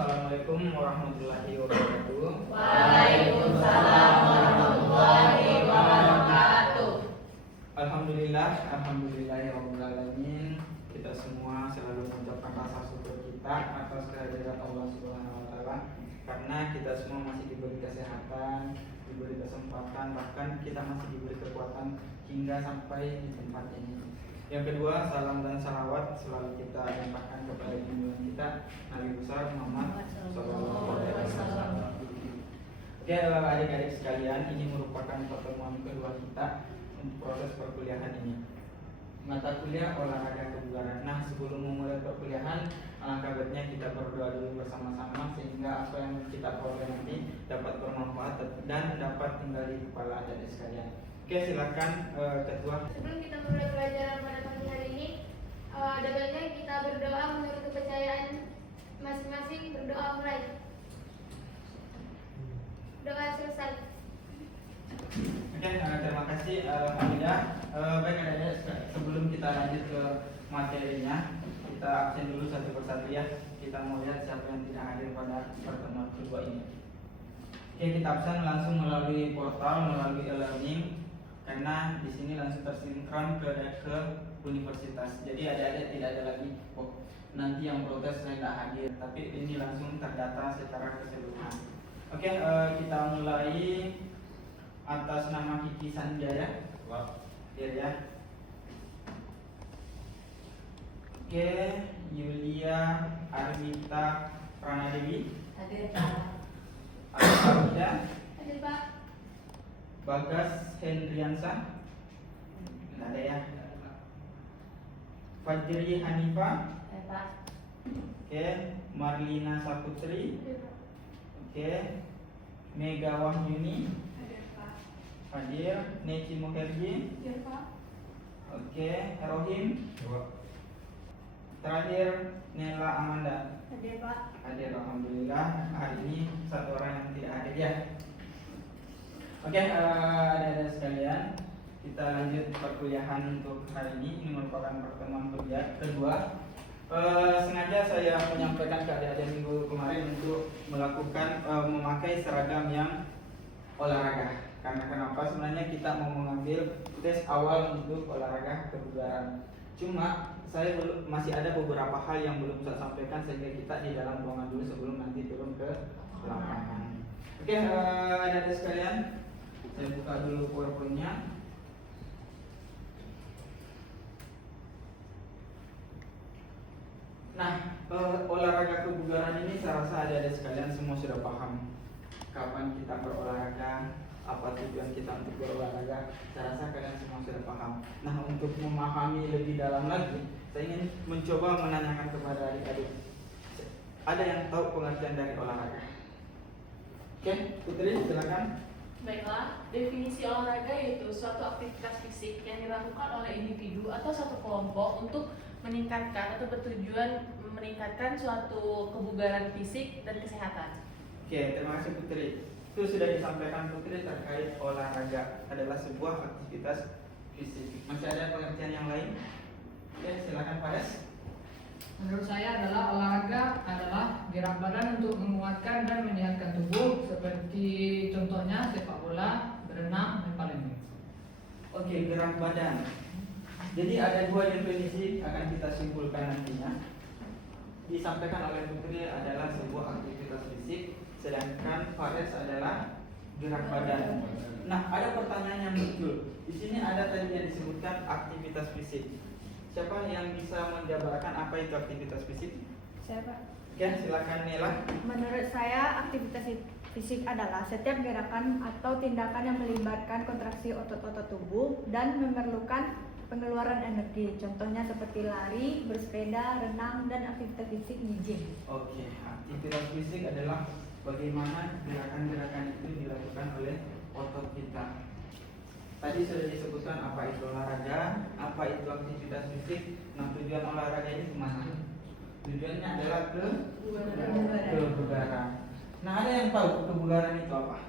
Assalamualaikum warahmatullahi wabarakatuh. Waalaikumsalam warahmatullahi wabarakatuh. Alhamdulillahirabbil alamin. Kita semua selalu mengucapkan rasa syukur kita atas kehadiran Allah Subhanahu wa taala karena kita semua masih diberi kesehatan, diberi kesempatan, bahkan kita masih diberi kekuatan hingga sampai di tempat ini. Yang kedua, salam dan salawat selalu kita limpahkan kepada junjungan kita Nabi besar Muhammad SAW. Oke, adik-adik sekalian, ini merupakan pertemuan kedua kita untuk proses perkuliahan ini. Mata kuliah olahraga kebugaran. Nah, sebelum memulai perkuliahan, alangkah baiknya kita berdoa dulu bersama-sama sehingga apa yang kita peroleh nanti dapat bermanfaat dan dapat tinggal di kepala adik-adik sekalian. Oke, silakan ketua. Sebelum kita mulai pelajaran pada pagi hari ini, ada baiknya kita berdoa menurut kepercayaan masing-masing. Berdoa mulai. Doa selesai. Oke, terima kasih Alhamdulillah. Baik adik-adik, sebelum kita lanjut ke materinya, kita absen dulu satu persatu ya. Kita mau lihat siapa yang tidak hadir pada pertemuan kedua ini. Oke, kita absen langsung melalui portal, melalui e-learning karena di sini langsung tersinkron ke universitas. Jadi adik-adik tidak ada lagi nanti yang protes saya tidak hadir, tapi ini langsung terdata secara keseluruhan. Oke, kita mulai atas nama Kiki Sanjaya. Ya. Oke, Yulia Armita Pranadewi. Hadir Pak. Alhamdulillah. Hadir Pak. Bagas Hendriansa. Tidak ada ya. Fajri Hanifa. Hadir Pak. Oke, Marlina Saputri. Hadir Pak. Oke, Mega Wahyuni. Hadir Pak. Hadir. Neci Muherji. Hadir Pak. Oke, Rohim. Terakhir Nela Amanda. Hadir Pak. Hadir, alhamdulillah. Hari ini satu orang yang tidak hadir ya. Oke, adik-adik sekalian, kita lanjut perkuliahan untuk hari ini. Ini merupakan pertemuan kuliah kedua. Sengaja saya menyampaikan ke adik-adik minggu kemarin untuk melakukan memakai seragam yang olahraga. Karena kenapa? Sebenarnya kita mau mengambil tes awal untuk olahraga kebugaran. Cuma saya masih ada beberapa hal yang belum saya sampaikan sehingga kita di dalam ruangan dulu sebelum nanti turun ke lapangan. Oke, adik-adik sekalian, saya buka dulu PowerPoint-nya. Nah, olahraga kebugaran ini saya rasa adik-adik sekalian semua sudah paham kapan kita berolahraga, apa tujuan kita untuk berolahraga. Saya rasa kalian semua sudah paham. Nah, untuk memahami lebih dalam lagi, saya ingin mencoba menanyakan kepada adik-adik, ada yang tahu pengertian dari olahraga? Oke, Putri silakan. Baiklah, definisi olahraga yaitu suatu aktivitas fisik yang dilakukan oleh individu atau satu kelompok untuk meningkatkan atau bertujuan meningkatkan suatu kebugaran fisik dan kesehatan. Oke, terima kasih Putri. Itu sudah disampaikan Putri terkait olahraga adalah sebuah aktivitas fisik. Masih ada pengertian yang lain? Oke, silakan Pak Des. Menurut saya adalah olahraga adalah gerak badan untuk menguatkan dan menyehatkan tubuh seperti contohnya sepak bola, berenang, dan paling. Oke, gerak badan. Jadi ada dua definisi akan kita simpulkan nantinya. Disampaikan oleh Putri adalah sebuah aktivitas fisik, sedangkan Fares adalah gerak badan. Nah, ada pertanyaan yang muncul. Di sini ada tadi yang disebutkan aktivitas fisik. Siapa yang bisa menjabarkan apa itu aktivitas fisik? Saya Pak. Oke, silakan Nela. Menurut saya aktivitas fisik adalah setiap gerakan atau tindakan yang melibatkan kontraksi otot-otot tubuh dan memerlukan pengeluaran energi. Contohnya seperti lari, bersepeda, renang, dan aktivitas fisik nge-gym. Oke, aktivitas fisik adalah bagaimana gerakan-gerakan itu dilakukan oleh otot kita. Tadi sudah disebutkan apa itu olahraga, apa itu aktivitas fisik. Nah, tujuan olahraga ini kemana? Tujuannya adalah kebugaran. Nah, ada yang tahu kebugaran itu apa?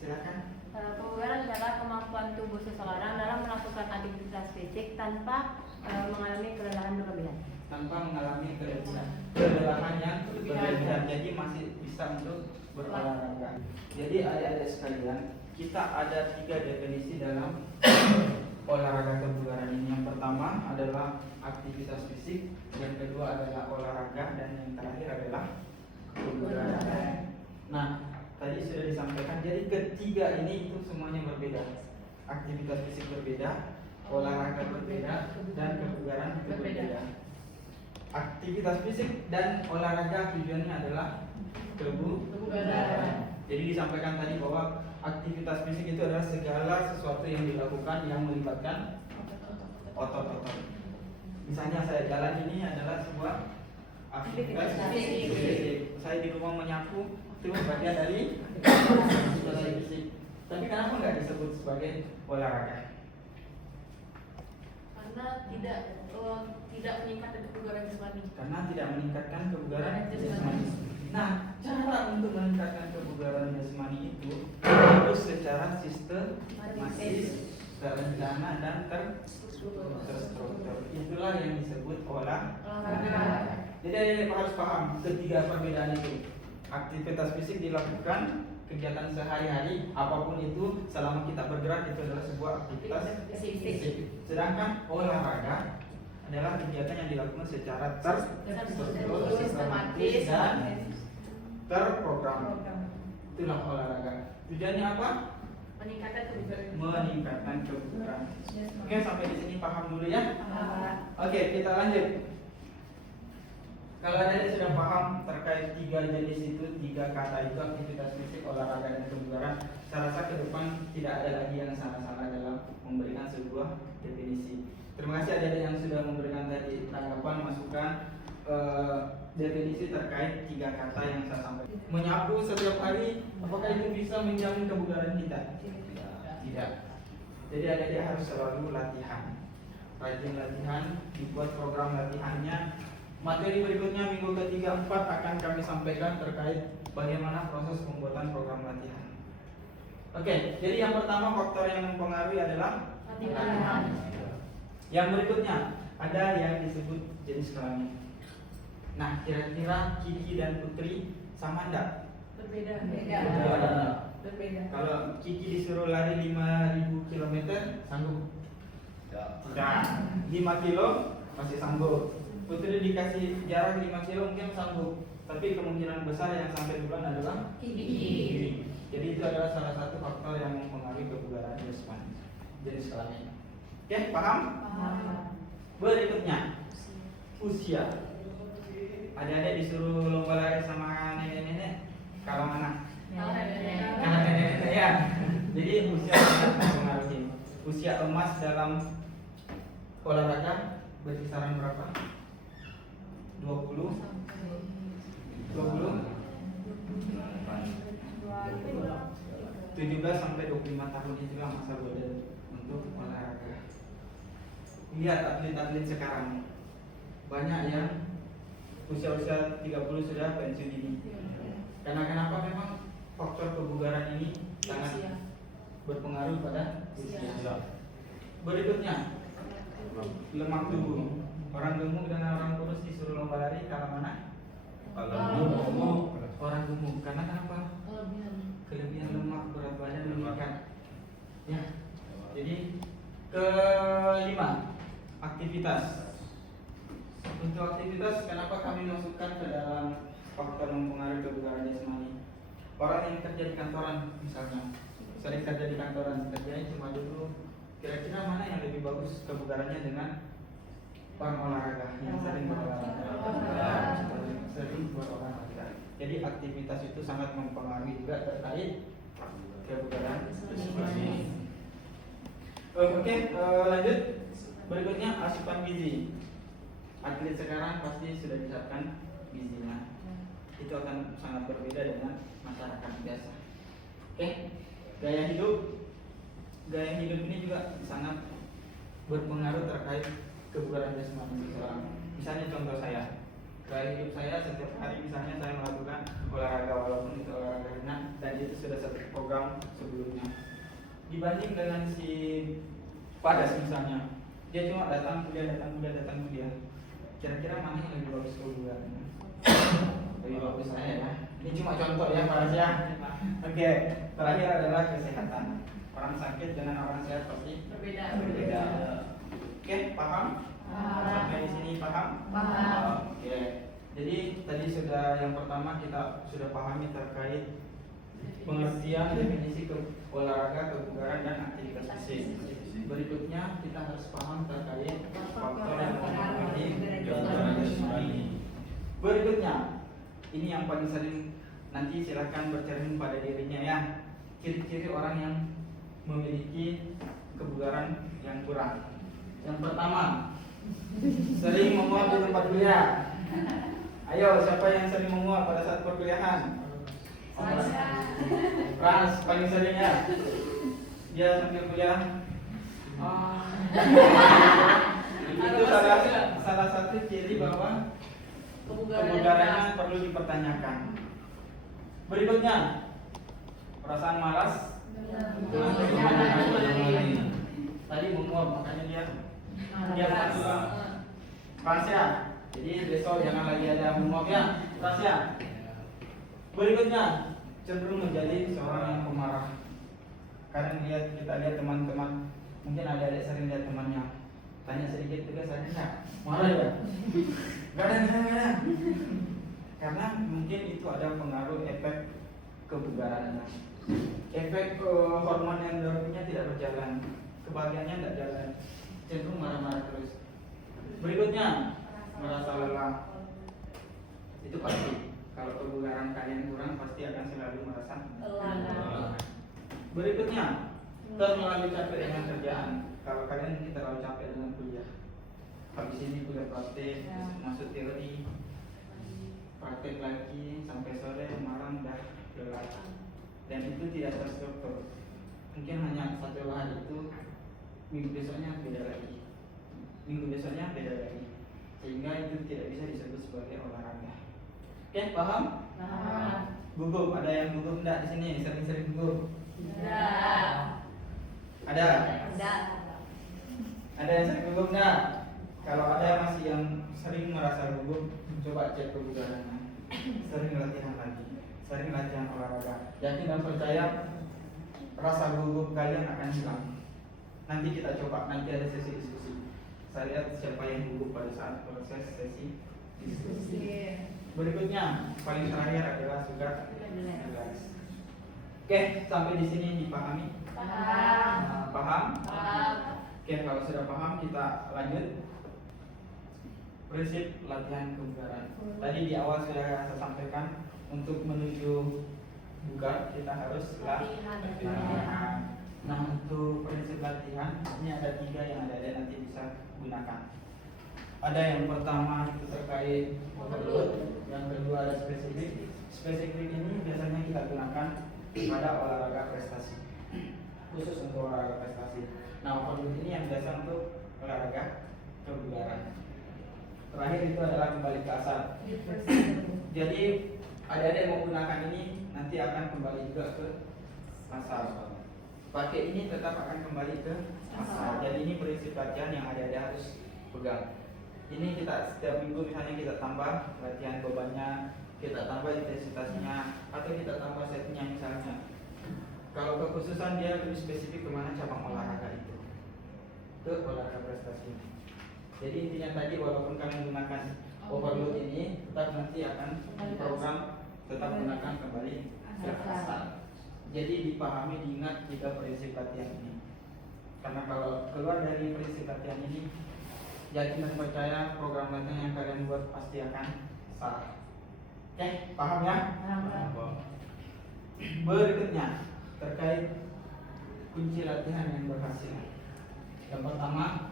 Silakan. Kebugaran adalah kemampuan tubuh seseorang dalam melakukan aktivitas fisik tanpa mengalami kelelahan berlebihan. Tanpa mengalami kelelahan yang berlebihan. berlebihan, jadi masih bisa untuk berolahraga. Jadi adik-adik sekalian, kita ada 3 definisi dalam olahraga kebugaran ini. Yang pertama adalah aktivitas fisik, yang kedua adalah olahraga, dan yang terakhir adalah kebugaran. Nah, tadi sudah disampaikan, jadi ketiga ini itu semuanya berbeda. Aktivitas fisik berbeda, olahraga berbeda, dan kebugaran itu berbeda. Aktivitas fisik dan olahraga tujuannya adalah kebugaran. Jadi disampaikan tadi bahwa aktivitas fisik itu adalah segala sesuatu yang dilakukan yang melibatkan otot-otot. Misalnya saya jalan, ini adalah sebuah aktivitas fisik. Saya di rumah menyapu, itu bagian dari aktivitas fisik. Tapi kenapa nggak disebut sebagai olahraga? Karena tidak meningkatkan kebugaran jasmani. Karena tidak meningkatkan kebugaran jasmani. Nah, cara untuk meningkatkan kebugaran jasmani itu harus secara sistematis, terencana, dan terstruktur. Itulah yang disebut olahraga. Jadi harus paham ketiga perbedaan itu. Aktivitas fisik dilakukan, kegiatan sehari-hari apapun itu selama kita bergerak itu adalah sebuah aktivitas fisik. Sedangkan olahraga adalah kegiatan yang dilakukan secara terstruktur, sistematis, dan terprogram. Itulah olahraga. Tujuannya apa? Meningkatkan kebugaran. Meningkatkan kebugaran. Oke, sampai di sini paham dulu ya. Oke, kita lanjut. Kalau Anda sudah paham terkait 3 jenis itu, 3 kata itu, aktivitas fisik, olahraga, dan kebugaran, saya rasa ke depan tidak ada lagi yang salah-salah dalam memberikan sebuah definisi. Terima kasih adik-adik yang sudah memberikan tadi tanggapan, masukan, definisi terkait 3 kata yang saya sampaikan. Menyapu setiap hari, apakah itu bisa menjamin kebugaran kita? Tidak. Jadi adik-adik harus selalu latihan. Rajin latihan, dibuat program latihannya. Materi berikutnya minggu ketiga 4 akan kami sampaikan terkait bagaimana proses pembuatan program latihan. Oke, jadi yang pertama faktor yang mempengaruhi adalah latihan. Yang berikutnya ada yang disebut jenis kelamin. Nah, kira-kira Kiki dan Putri sama enggak? Berbeda. Berbeda. Kalau Kiki disuruh lari 5.000 km, sanggup? Tidak. 5 kilo masih sanggup. Putri dikasih jarak 5 kilo mungkin sanggup, tapi kemungkinan besar yang sampai duluan adalah Kiki. Jadi itu adalah salah satu faktor yang mempengaruhi kebugaran jasmani jenis kelamin. Oke, paham? Berikutnya usia. Adik-adik disuruh lomba lari sama nenek-nenek, kalau mana? Karena nenek-nenek ya. Jadi usia sangat mempengaruhi. Usia emas dalam olahraga berkisaran berapa? 20 17 sampai 25 tahun itulah masa boda untuk olahraga. Lihat atlet-atlet sekarang, banyak yang usia-usia 30 sudah pensiun dini. Karena kenapa? Memang faktor kebugaran ini sangat berpengaruh pada usia. Berikutnya, lemak tubuh. Orang gemuk dan orang kurus disuruh lomba lari, kalau mana? Gemuk. Orang gemuk. Karena kenapa? Kelebihan lemak, berat badan meningkat. Ya. Jadi kelima, aktivitas. Untuk aktivitas, kenapa kami masukkan ke dalam faktor mempengaruhi kebugaran jasmani? Orang yang kerja di kantoran misalnya, sering kerja di kantoran, kerjanya cuma dulu. Kira-kira mana yang lebih bagus kebugarannya dengan orang olahraga yang sering berolahraga? Sering berolahraga. Jadi aktivitas itu sangat mempengaruhi juga terkait kebugaran jasmani. Oke, lanjut. Berikutnya asupan gizi. Atlet sekarang pasti sudah disiapkan gizinya. Itu akan sangat berbeda dengan masyarakat biasa. Oke, gaya hidup. Gaya hidup ini juga sangat berpengaruh terkait kebugaran jasmani seseorang. Misalnya contoh saya, gaya hidup saya setiap hari misalnya saya melakukan olahraga walaupun itu olahraga ringan dan itu sudah satu program sebelumnya. Dibanding dengan si Padas misalnya, dia cuma datang kuliah. Kira-kira mana yang lebih bagus kebugarannya? lebih bagus saya ya. Ini cuma contoh ya Pak ya. Oke, terakhir adalah kesehatan. Orang sakit dengan orang sehat pasti Berbeda. berbeda. Oke, paham? Sampai di sini paham? Paham. Oke. Jadi tadi yang pertama kita sudah pahami terkait pengertian definisi olahraga, kebugaran dan aktivitas fisik. Berikutnya kita harus paham terkait faktor yang mempengaruhi olahraga ini. Berikutnya, ini yang paling sering nanti silahkan bercermin pada dirinya ya. Ciri-ciri orang yang memiliki kebugaran yang kurang. Yang pertama, sering menguap di tempat kuliah. Ayo, siapa yang sering menguap pada saat perkuliahan? Frans paling sering ya. Dia sambil kuliah. Itu salah satu ciri bahwa kebugarannya perlu dipertanyakan. Berikutnya, perasaan malas. Tadi menguap makanya dia pulang. Frans ya. Jadi besok jangan lagi ada menguap ya, Frans ya. Berikutnya, cenderung menjadi seorang yang pemarah. Kadang kita lihat teman-teman, mungkin ada sering lihat temannya tanya sedikit tugas ada nggak, marah ya? Gak ada. Karena mungkin itu ada pengaruh efek kebugarannya, efek hormon endorfinnya tidak berjalan, kebahagiaannya tidak jalan, cenderung marah-marah terus. Berikutnya, merasa lelah. Itu pasti. Kalau kebugaran kalian kurang pasti akan selalu merasa lelah. Berikutnya, terlalu capek dengan kerjaan. Kalau kalian mungkin terlalu capek dengan kuliah. Habis ini kuliah praktek, masuk teori, praktek lagi sampai sore, malam udah lelah. Dan itu tidak terstruktur. Mungkin hanya satu hari itu, minggu besoknya beda lagi. Sehingga itu tidak bisa disebut sebagai olahraga. Oke, paham? Gugup, ada yang gugup enggak di sini? Sering-sering gugup? Ada? Ada yang sering gugup enggak? Kalau ada masih yang sering merasa gugup, coba cek kebugarannya. Sering latihan lagi, sering latihan olahraga. Yakin dan percaya rasa gugup kalian akan hilang. Nanti kita coba, nanti ada sesi diskusi. Saya lihat siapa yang gugup pada saat proses sesi diskusi. Berikutnya, paling terakhir adalah sugar relax. Oke, sampai di sini dipahami? Paham? Oke, kalau sudah paham kita lanjut. Prinsip latihan kebugaran. Tadi di awal sudah saya sampaikan, untuk menuju bugar kita harus latihan. Nah, untuk prinsip latihan ini ada 3 yang ada nanti bisa gunakan. Ada yang pertama itu terkait overload, yang kedua ada spesifik. Spesifik ini biasanya kita gunakan pada olahraga prestasi, khusus untuk olahraga prestasi. Nah, overload ini yang biasa untuk olahraga kebugaran. Terakhir itu adalah kembali ke asal. Jadi adik-adik yang menggunakan ini nanti akan kembali juga ke asal. Pakai ini tetap akan kembali ke asal. Jadi ini prinsip latihan yang adik-adik harus pegang. Ini kita setiap minggu misalnya kita tambah latihan bebannya, kita tambah intensitasnya, atau kita tambah setnya misalnya. Kalau kekhususan dia lebih spesifik kemana cabang olahraga itu, ke olahraga prestasi. Jadi intinya tadi walaupun kalian menggunakan overload ini, tetap nanti akan diprogram tetap gunakan kembali ke asal. Jadi dipahami, diingat 3 prinsip latihan ini. Karena kalau keluar dari prinsip latihan ini, yakin dan percaya program latihan yang kalian buat pasti akan salah. Oke, paham ya? Berikutnya terkait kunci latihan yang berhasil. Yang pertama,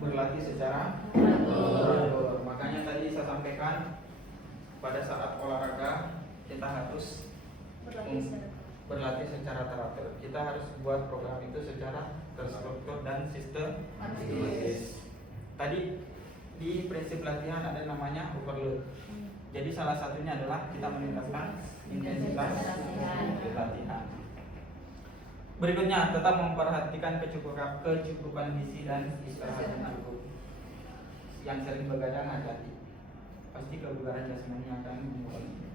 berlatih secara teratur. Makanya tadi saya sampaikan pada saat olahraga kita harus berlatih secara teratur. Kita harus buat program itu secara terstruktur dan sistematis. Tadi di prinsip latihan ada namanya overload. Jadi salah satunya adalah kita meningkatkan intensitas latihan. Berikutnya, tetap memperhatikan kecukupan gizi dan istirahat yang cukup. Yang sering begadang hati-hati. pasti kebugaran jasmani akan mengurangi.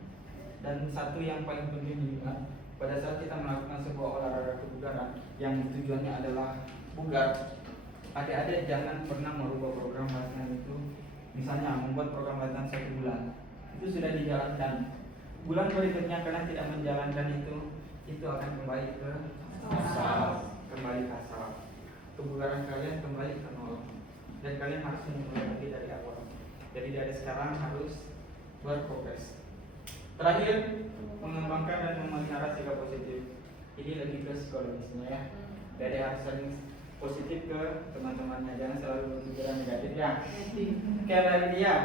Dan satu yang paling penting diingat, pada saat kita melakukan sebuah olahraga kebugaran yang tujuannya adalah bugar, adik-adik jangan pernah merubah program latihan itu. Misalnya membuat program latihan 1 bulan, itu sudah dijalankan. Bulan berikutnya kalian tidak menjalankan itu akan kembali ke asal, kebugaran kalian kembali ke nol, dan kalian harus memulai lagi dari awal. Jadi dari sekarang harus berprogres. Terakhir, mengembangkan dan memelihara sikap positif. Ini lebih ke psikologisnya ya. Jadi harus saling positif ke teman-temannya, jangan selalu berpikiran negatif ya. Oke, dari dia.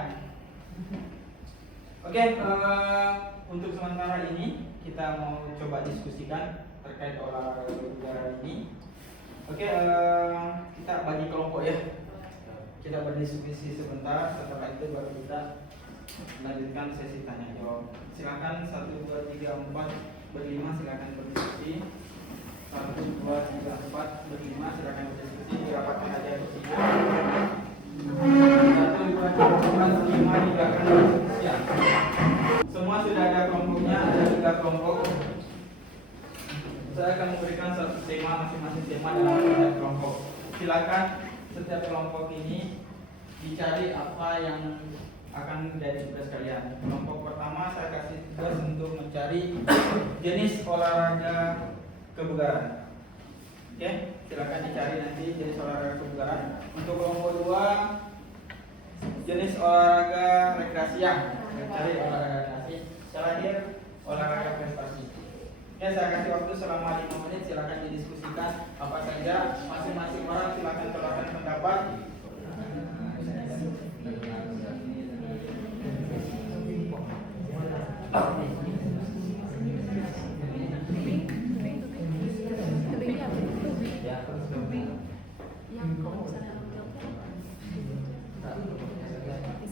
Oke, untuk sementara ini kita mau coba diskusikan terkait olahraga kebugaran ini. Oke, kita bagi kelompok ya. Kita berdiskusi sebentar, setelah itu baru kita lanjutkan sesi tanya jawab. Silakan 1, 2, 3, 4, 5 silakan berdiskusi. 1, 2, 3, 4, 5 silakan berdiskusi. Dirapatkan aja kursinya. 1, 2, 3, 4, 5 silakan berdiskusi ya. Semua sudah ada kelompoknya, ada 3 kelompok. Saya akan memberikan satu tema, masing-masing tema dalam setiap kelompok. Silakan setiap kelompok ini dicari apa yang akan menjadi tugas kalian. Kelompok pertama saya kasih tugas untuk mencari jenis olahraga kebugaran. Oke, silakan dicari nanti jenis olahraga kebugaran. Untuk kelompok 2 jenis olahraga rekreasi ya. Mencari olahraga rekreasi. Terakhir olahraga prestasi. Ya, saya kasih waktu selama 5 menit, silakan didiskusikan apa saja, masing-masing orang silakan keluarkan pendapat.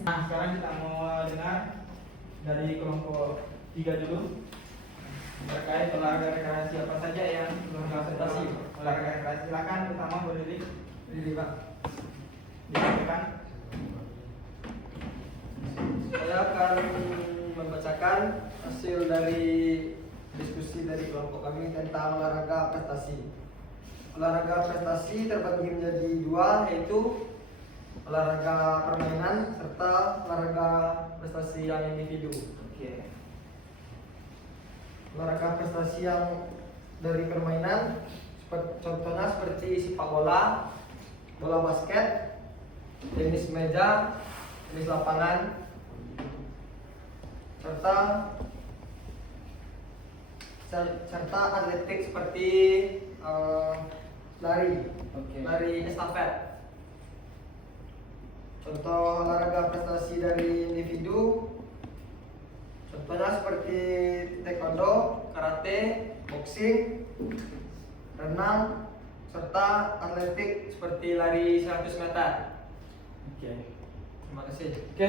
Nah, sekarang kita mau dengar dari kelompok 3 dulu terkait olahraga rekreasi apa saja yang prestasi. Olahraga rekreasi, silakan pertama berdiri Pak. Disampaikan. Saya akan membacakan hasil dari diskusi dari kelompok kami tentang olahraga prestasi. Olahraga prestasi terbagi menjadi 2, yaitu olahraga permainan serta olahraga prestasi yang individu. Oke. Olahraga prestasi yang dari permainan contohnya seperti sepak bola, bola basket, tenis meja, tenis lapangan, serta atletik seperti lari, Oke. lari estafet. Contoh olahraga prestasi dari individu, contohnya seperti taekwondo, karate, boxing, renang, serta atletik seperti lari 100 meter. Oke. Terima kasih. Oke,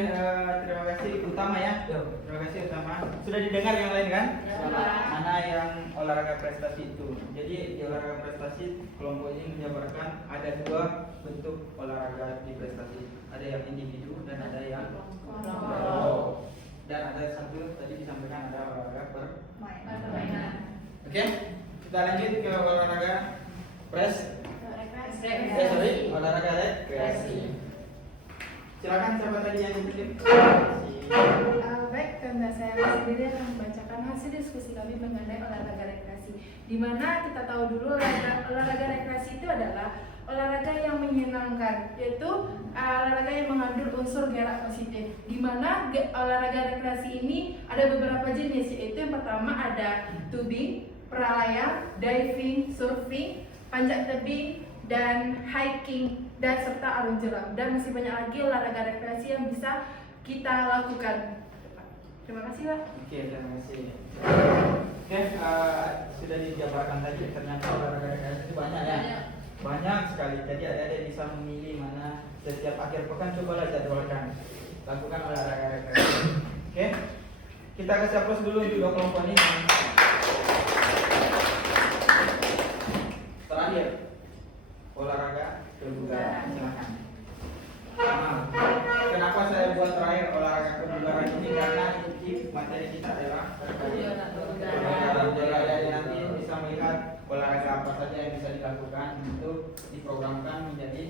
terima kasih utama ya. Ya. Terima kasih utama. Sudah didengar yang lain kan? Ya. Mana yang olahraga prestasi itu? Jadi di olahraga prestasi kelompok ini menjabarkan ada 2 bentuk olahraga di prestasi. Ada yang individu dan ada yang kelompok. Dan ada satu tadi disampaikan ada olahraga permainan. Oke, kita lanjut ke olahraga olahraga rekreasi. Silakan siapa tadi yang ditutup? Baik, karena saya sendiri akan membacakan hasil diskusi kami mengenai olahraga rekreasi. Di mana kita tahu dulu olahraga rekreasi itu adalah olahraga yang menyenangkan, yaitu olahraga yang mengandung unsur gerak positif. Di mana olahraga rekreasi ini ada beberapa jenis, yaitu yang pertama ada tubing, pralayar, diving, surfing, panjat tebing, dan hiking, dan serta arung jeram. Dan masih banyak lagi olahraga rekreasi yang bisa kita lakukan. Terima kasih, Pak. Oke, terima kasih. Oke, sudah dijabarkan tadi ternyata olahraga rekreasi itu banyak ya. Banyak sekali. Jadi ada bisa memilih mana setiap akhir pekan cobalah jadwalkan. Lakukan olahraga rekreasi. Oke. Kita kasih aplaus dulu untuk 2 kelompok ini. Terakhir olahraga kebugaran. Silakan. Nah, kenapa saya buat terakhir olahraga kebugaran? materi kita adalah Kejuaraan kejuaraan. Jadi nanti bisa melihat olahraga apa saja yang bisa dilakukan untuk diprogramkan menjadi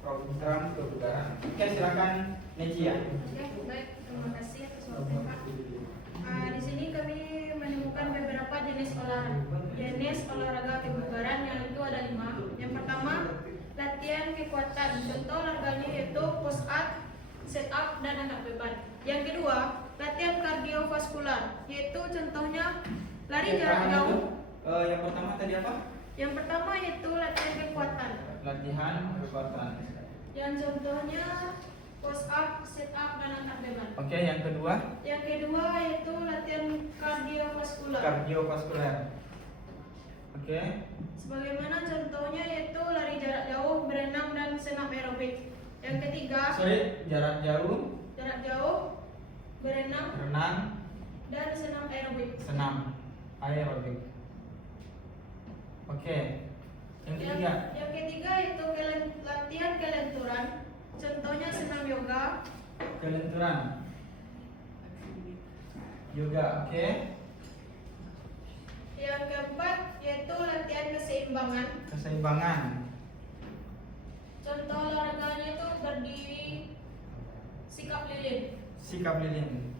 program kebugaran. Oke, silakan Necia. Oke, baik. Terima kasih atas waktunya, Pak. Di sini kami menemukan beberapa jenis olahraga kebugaran yang itu ada 5. Yang pertama, latihan kekuatan. Contoh olahraganya yaitu push up, sit up, dan angkat beban. Yang kedua, latihan kardiovaskular, yaitu contohnya lari jarak jauh. Yang pertama tadi apa? Yang pertama yaitu latihan kekuatan. Latihan kekuatan. Yang contohnya push up, sit up, dan angkat beban. Oke, yang kedua Yang kedua yaitu latihan kardiovaskular. kardiovaskular. Oke. Sebagaimana contohnya yaitu lari jarak jauh, berenang, dan senam aerobik. Yang ketiga, Sorry, jarak jauh, berenang, renang, dan senam aerobik. senam aerobik. Oke. Yang ketiga, Yang ketiga yaitu latihan kelenturan. Contohnya senam yoga. kelenturan. Yoga, oke. Yang keempat yaitu latihan keseimbangan. Keseimbangan. Contoh olahraganya itu berdiri, sikap lilin. Sikap lilin.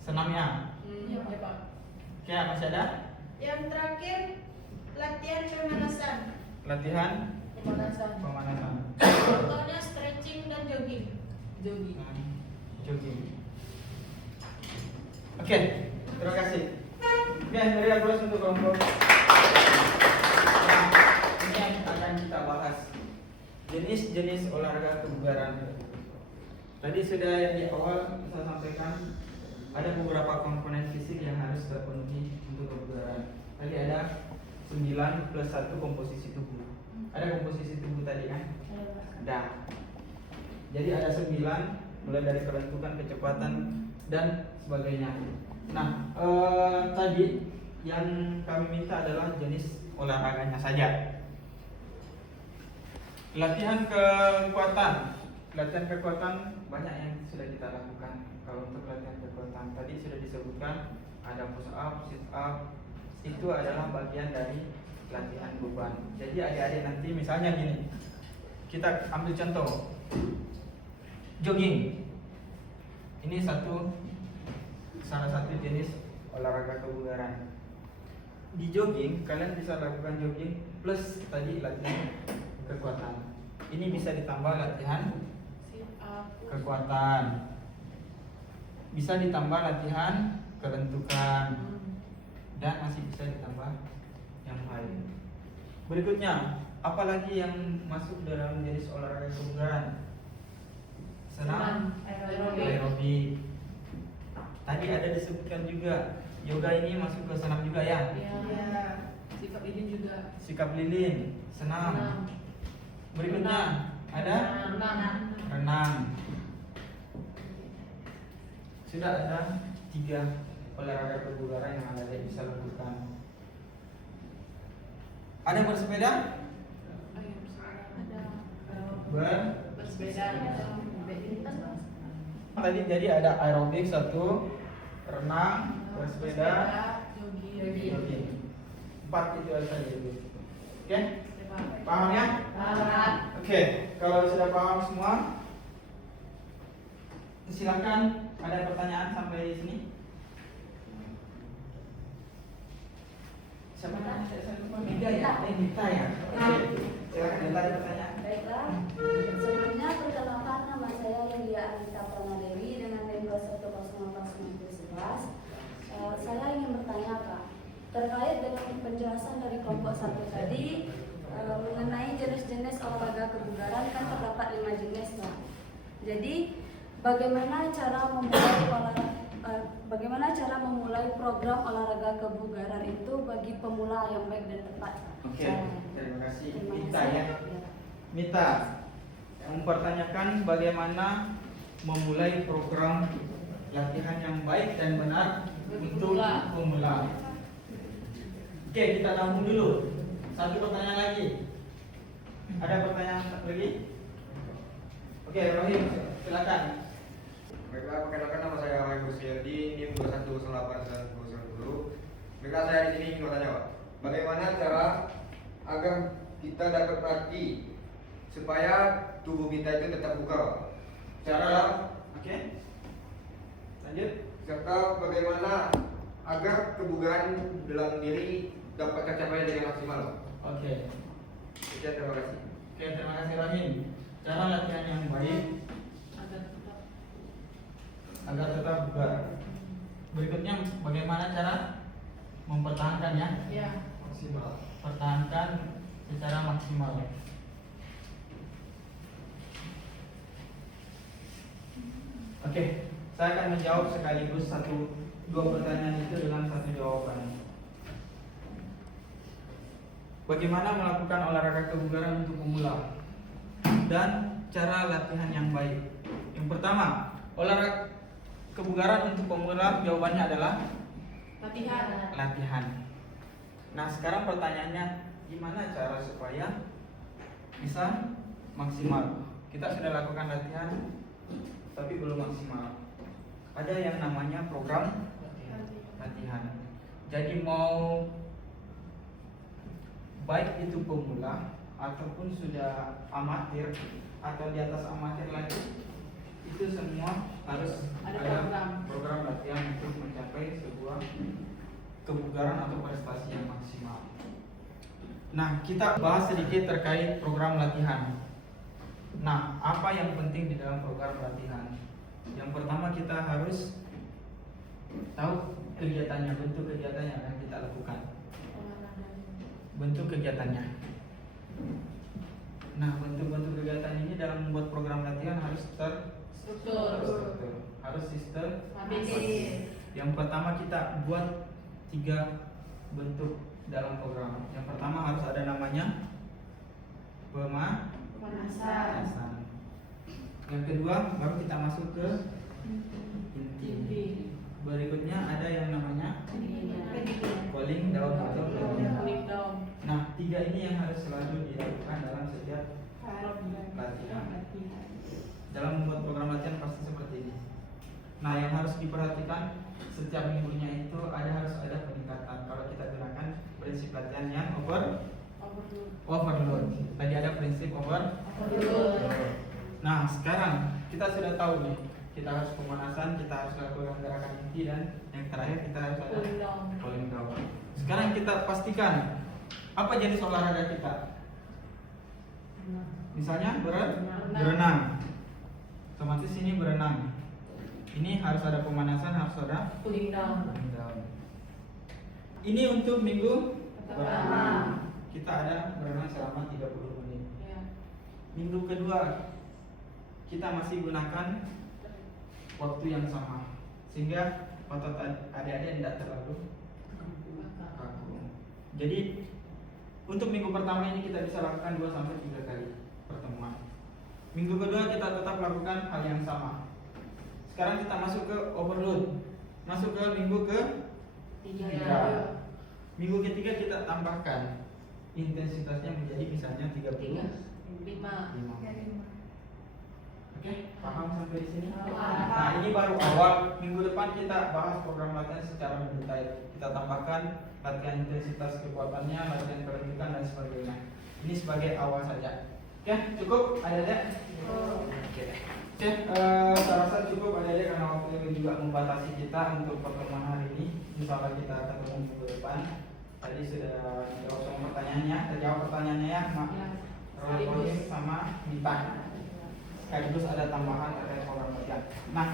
Senamnya. Ya, Pak. Oke, masih ada? Yang terakhir latihan pemanasan. Latihan Pemanasan. pemanasan. Contohnya stretching dan jogging. Jogging. Jogging. Oke, terima kasih. Oke, beri aplaus untuk kelompok. Nah, ini yang akan kita bahas. Jenis-jenis olahraga kebugaran. Tadi sudah yang di awal saya sampaikan ada beberapa komponen fisik yang harus terpenuhi untuk kebugaran. Tadi ada 9 plus 1 komposisi tubuh. Ada komposisi tubuh tadi kan? Ada. Jadi ada 9 mulai dari kelentukan, kecepatan dan sebagainya. Nah, tadi yang kami minta adalah jenis olahraganya saja. Latihan kekuatan. Latihan kekuatan banyak yang sudah kita lakukan. Kalau untuk latihan kekuatan tadi sudah disebutkan ada push up, sit up. Itu adalah bagian dari latihan beban. Jadi adik-adik nanti misalnya gini. Kita ambil contoh. Jogging. Ini salah satu jenis olahraga kebugaran. Di jogging kalian bisa lakukan jogging plus tadi latihan kekuatan. Ini bisa ditambah latihan Sit up. kekuatan. Bisa ditambah latihan kelentukan dan masih bisa ditambah yang lain. Berikutnya, apalagi yang masuk dalam jenis olahraga kebugaran? Senam aerobik. Tadi ada disebutkan juga yoga ini masuk ke senam juga ya. Ya. Sikap ini juga. Sikap lilin, senam. Berikutnya ada renang. Sudah ada 3 olahraga kebugaran yang ada bisa lakukan. Ada bersepeda? Bersepeda. Badminton. Tadi jadi ada aerobik 1, renang, bersepeda, Jogging. jogging. 4 itu ada saja itu. Oke? Paham ya? Oke, kalau sudah paham semua, silakan. Ada pertanyaan sampai di sini? Siapa namanya? Saya lupa. Mega ya? Mita ya? Oke. Silakan Mita, ada pertanyaan. Baiklah, sebelumnya perkenalkan nama saya Lydia Anita Pranadewi dengan NIM 2104011. Saya ingin bertanya Pak, terkait dengan penjelasan dari kelompok 1 tadi mengenai jenis-jenis olahraga kebugaran kan terdapat 5 jenis Pak. Jadi bagaimana cara memulai program olahraga kebugaran itu bagi pemula yang baik dan tepat? Oke, terima kasih. Terima Mita kasih. ya. Mita mempertanyakan bagaimana memulai program latihan yang baik dan benar untuk pemula. Oke, kita tampung dulu. Satu pertanyaan lagi. Ada pertanyaan lagi? Oke, Rohim, silakan. Baiklah, perkenalkan nama saya Wahyu Suyadi, NIM 210890. Baiklah, saya di sini ingin bertanya, Pak. Bagaimana cara agar kita dapat mati supaya tubuh kita itu tetap bugar, Pak? Cara, oke. Lanjut. Serta bagaimana agar kebugaran dalam diri dapat tercapai dengan maksimal, Pak? Oke. Sekian, terima kasih. Oke, terima kasih Rahim. Cara latihan yang baik agar tetap bugar. Berikutnya bagaimana cara mempertahankannya? Ya. Maksimal. Pertahankan secara maksimal. Oke, saya akan menjawab sekaligus dua pertanyaan itu dengan satu jawaban. Bagaimana melakukan olahraga kebugaran untuk pemula dan cara latihan yang baik. Yang pertama, olahraga kebugaran untuk pemula jawabannya adalah latihan. Nah, sekarang pertanyaannya, gimana cara supaya bisa maksimal? Kita sudah lakukan latihan tapi belum maksimal. Ada yang namanya program latihan. Jadi mau baik itu pemula ataupun sudah amatir atau di atas amatir lagi, itu semua harus ada program latihan untuk mencapai sebuah kebugaran atau prestasi yang maksimal. Nah, kita bahas sedikit terkait program latihan. Nah, apa yang penting di dalam program latihan? Yang pertama, kita harus tahu kegiatannya, bentuk kegiatannya yang akan kita lakukan. Bentuk kegiatannya. Nah, bentuk-bentuk kegiatan ini dalam membuat program latihan harus terstruktur, harus sistematis. Yang pertama, kita buat 3 bentuk dalam program. Yang pertama harus ada namanya pemanasan. Yang kedua baru kita masuk ke inti. Berikutnya ada yang namanya cooling down atau cooling down. Nah, 3 ini yang harus selalu dilakukan dalam setiap latihan. Dalam membuat program latihan pasti seperti ini. Nah, yang harus diperhatikan setiap minggunya itu harus ada peningkatan. Kalau kita gunakan prinsip latihan yang overload. Tadi ada prinsip overload. Nah, sekarang kita sudah tahu nih, kita harus pemanasan, kita harus lakukan gerakan inti, dan yang terakhir kita harus ada cooling down. Sekarang kita pastikan apa jenis olahraga kita. Misalnya berenang. Otomatis ini berenang. Ini harus ada pemanasan, harus ada Cooling down. Ini untuk minggu pertama. Kita ada berenang selama 30 menit. Ya. Minggu kedua kita masih gunakan waktu yang sama, sehingga otot adik-adik tidak terlalu kaku. Jadi untuk minggu pertama ini kita bisa lakukan 2-3 kali pertemuan. Minggu kedua kita tetap lakukan hal yang sama. Sekarang kita masuk ke overload. Masuk ke minggu ke-3. Minggu ketiga kita tambahkan intensitasnya menjadi misalnya 35. Oke, paham sampai di sini? Nah, ini baru awal. Minggu depan kita bahas program latihan secara mendetail. Kita tambahkan latihan intensitas kekuatannya, latihan kelenturan dan sebagainya. Ini sebagai awal saja. Oke, cukup adik-adik? Oke, saya rasa cukup adik-adik karena waktu juga membatasi kita untuk pertemuan hari ini. Insya Allah kita akan ketemu minggu depan. Tadi sudah jawab semua pertanyaannya, terjawab pertanyaannya ya, Rolim sama Mita. Sekaligus ada tambahan terkait program latihan. Nah,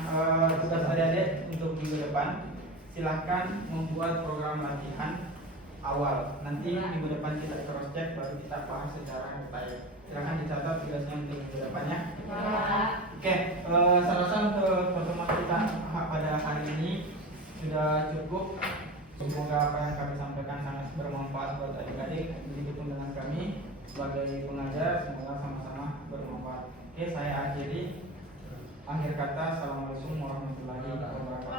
tugas adik-adik untuk minggu depan, silahkan membuat program latihan awal. Nanti minggu depan kita cross check, baru kita bahas secara detail. Silahkan dicatat tugasnya untuk minggu depannya. Oke, saya rasa untuk pertemuan kita pada hari ini sudah cukup. Semoga apa yang kami sampaikan sangat bermanfaat buat adik-adik. Begitupun dengan kami sebagai pengajar, semoga sama-sama bermanfaat. Oke, saya akhiri. Akhir kata, assalamualaikum warahmatullahi wabarakatuh.